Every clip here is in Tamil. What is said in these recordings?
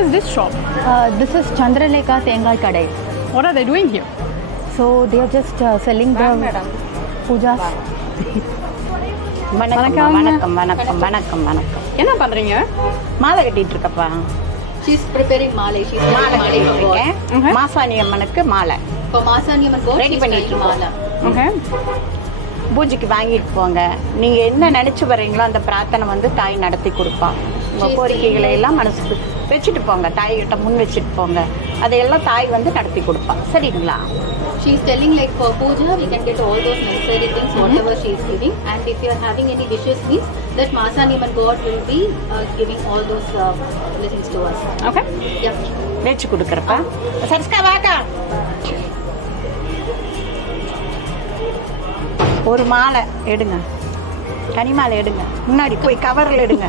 what is this shop? This is Chandralekha Thengai Kadai. What are they doing here? So they are just selling the pujas. வணக்கம் வணக்கம் வணக்கம் வணக்கம் வணக்கம். என்ன பண்றீங்க? மாலை கட்டிட்டு இருக்கப்பா. She's preparing malai. She's மாலை கட்டிட்டு இருக்கேன். Okay. மாசாணி அம்மனுக்கு மாலை For Masani Amman God, ready she's பண்ணிட்டு trying இருக்கோம். mala. Okay. பூஜைக்கு வாங்கிட்டு போங்க. நீங்க என்ன நினைச்சு வர்றீங்களோ அந்த பிரார்த்தனை வந்து தாய் நடத்தி கொடுப்பா. உங்க கோரிக்கைகளை எல்லாம் மனசுக்கு வச்சுட்டு போங்க. தாய்கிட்ட முன் வச்சுட்டு போங்க. அதையெல்லாம் தாய் வந்து நடத்தி கொடுப்பா. சரிங்களா? She's telling like for puja, we can get all those necessary things, whatever she is giving. And if you are having any wishes, means that Masani Amman God will be giving all those blessings to us. Okay. Yep. வச்சு கொடுக்குறப்பா. சரிஸ்கா வாக்கா. ஒரு மாலை எடுங்க. கனி மாலை எடுங்க. முன்னாடி போய் கவரில் எடுங்க.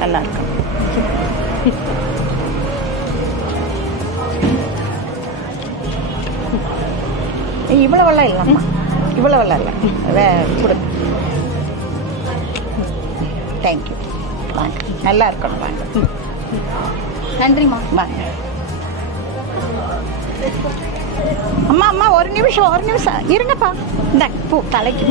நல்லா இருக்கும். இவ்வளவெல்லாம் இல்லைம்மா, இவ்வளவெல்லாம் இல்லை. கொடு. தேங்க்யூ. வாங்க, நல்லா இருக்கணும். வாங்க. நன்றிம்மா. வாங்க. அம்மா அம்மா ஒரு நிமிஷம் இருங்கப்பா. இந்த பூ தலைக்கு.